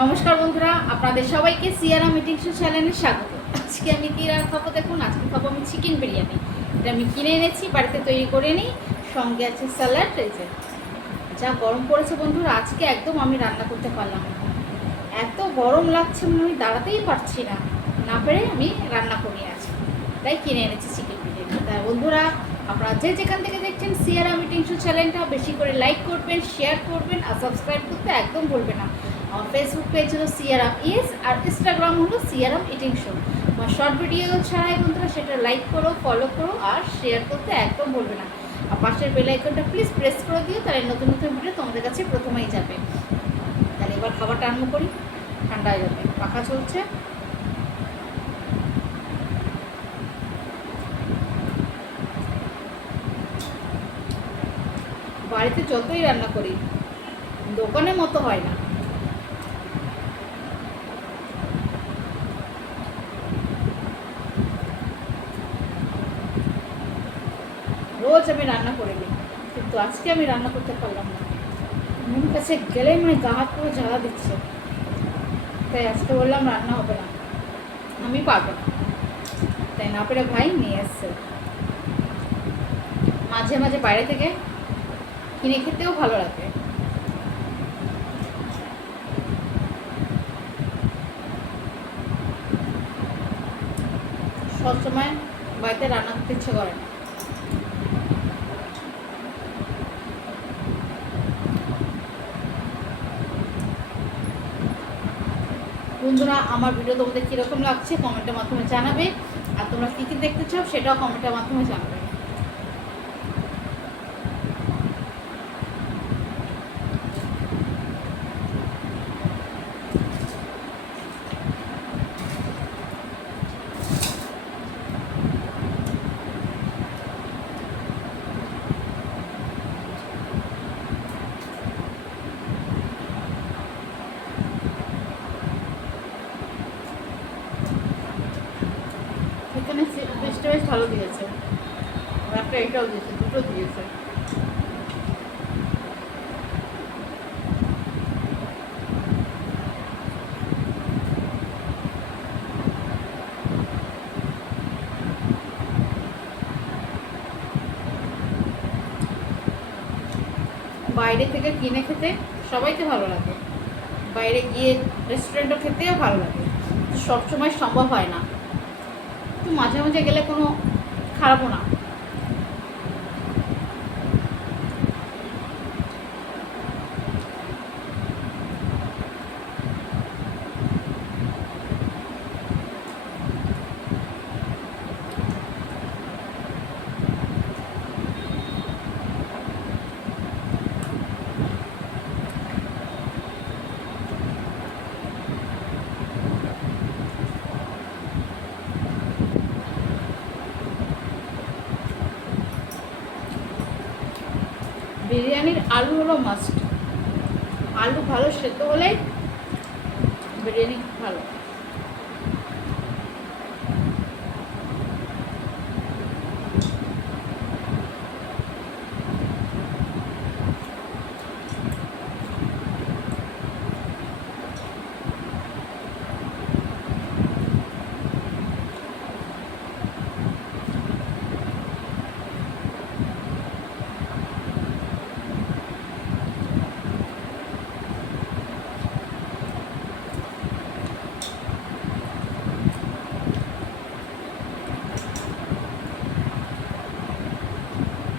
নমস্কার বন্ধুরা, আপনাদের সবাইকে সিয়ারা মিটিং শো চ্যানেলে স্বাগত। আজকে আমি কি খাবো দেখুন। আজকে খাবো আমি চিকেন বিরিয়ানি। এটা আমি কিনে এনেছি, বাড়িতে তৈরি করে নিই। সঙ্গে আছে স্যালাড। এই যে যা গরম পড়েছে বন্ধুরা, আজকে একদম আমি রান্না করতে পারলাম না। এত গরম লাগছে, আমি দাঁড়াতেই পারছি না। না পেরে আমি রান্না করি আজকে, তাই কিনে এনেছি চিকেন বিরিয়ানি। তাই বন্ধুরা, আপনারা যে যেখান থেকে দেখছেন সিয়ারা মিটিং শো চ্যানেলটা বেশি করে লাইক করবেন, শেয়ার করবেন আর সাবস্ক্রাইব করতে একদম ভুলবেন না। আমার ফেসবুক পেজ হলো সিয়ারাম ইস, আর ইনস্টাগ্রাম হলো সিয়ারাম ইটিং শো। আমার শর্ট ভিডিও ছাড়াই বন্ধুরা সেটা লাইক করো, ফলো করো আর শেয়ার করতে একদম ভুলবে না। আর পাশের বেল আইকনটা প্লিজ প্রেস করে দিও, তাহলে নতুন নতুন ভিডিও তোমাদের কাছে প্রথমেই যাবে। তাহলে এবার খাবারটা আরম্ভ করি। ঠান্ডা হয়ে যাবে, পাখা চলছে। বাড়িতে যতই রান্না করি দোকানের মতো হয় না। রোজ আমি রান্না করে নিই, কিন্তু আজকে আমি রান্না করতে পারলাম না। মন কাছে গেলেই গা হাত পুরো জ্বালা দিচ্ছে। তাই আজকে বললাম রান্না হবে না, আমি পারবো না। তাই না পেরে ভাই নিয়ে এসছে। মাঝে মাঝে বাইরে থেকে কিনে খেতেও ভালো লাগে। সবসময় বাড়িতে রান্না করতে ইচ্ছে করে না। বন্ধুরা, আমার ভিডিও তোমাদের কীরকম লাগছে কমেন্টের মাধ্যমে জানাবে। আর তোমরা কী কী দেখতে চাও সেটাও কমেন্টের মাধ্যমে জানাবে। এখানে পেস্টটা বেশ ভালো দিয়েছে, আর একটা এটাও দিয়েছে, দুটো দিয়েছে। বাইরে থেকে কিনে খেতে সবাইকে ভালো লাগে, বাইরে গিয়ে রেস্টুরেন্টও খেতেও ভালো লাগে। সবসময় সম্ভব হয় না, একটু মাঝে মাঝে গেলে কোনো খারাপও না। বিরিয়ানির আলু হলো মাস্ট। আলু ভালো সেদ্ধ হলে বিরিয়ানি ভালো।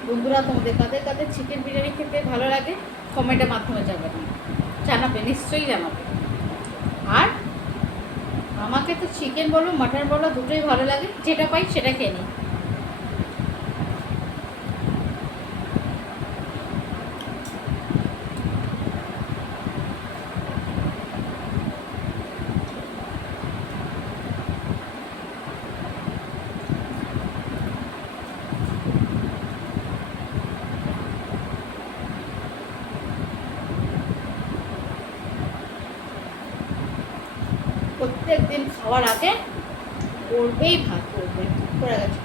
বন্ধুরা, তোমাদের কাদের কাদের চিকেন বিরিয়ানি খেতে ভালো লাগে কমেন্টের মাধ্যমে জানাবে, নিশ্চয়ই জানাবে। আর আমাকে তো চিকেন বলো মাটন বলো দুটোই ভালো লাগে, যেটা পাই সেটা খেয়ে নিই। প্রত্যেক দিন খাওয়ার আগে করবেই, ভাত করবে করে গেছে।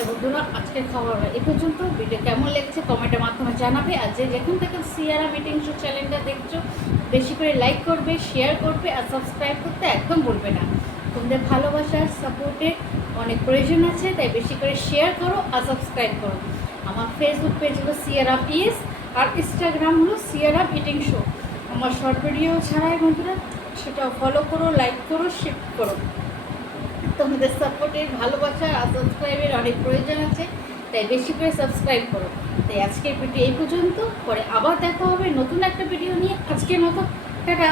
তাই বন্ধুরা আজকের খাবার এই পর্যন্ত। ভিডিও কেমন লেগেছে কমেন্টের মাধ্যমে জানাবে। আর যে যেখান থেকে সিয়ারা মিটিং শো চ্যানেলটা দেখছো বেশি করে লাইক করবে, শেয়ার করবে আর সাবস্ক্রাইব করতে একদম ভুলবে না। তোমাদের ভালোবাসার সাপোর্টের অনেক প্রয়োজন আছে, তাই বেশি করে শেয়ার করো আর সাবস্ক্রাইব করো। আমার ফেসবুক পেজ হলো সিয়ারা পিএস আর ইনস্টাগ্রাম হলো সিয়ারা মিটিং শো। আমার শর্ট ভিডিও ছাড়াই বন্ধুরা সেটাও ফলো করো, লাইক করো, শেয়ার করো। তোমাদের সাপোর্টের ভালোবাসার আর সাবস্ক্রাইবের অনেক প্রয়োজন আছে, তাই বেশি করে সাবস্ক্রাইব করো। তাই আজকের ভিডিও এই পর্যন্ত, পরে আবার দেখা হবে নতুন একটা ভিডিও নিয়ে। আজকের মতো টাটা।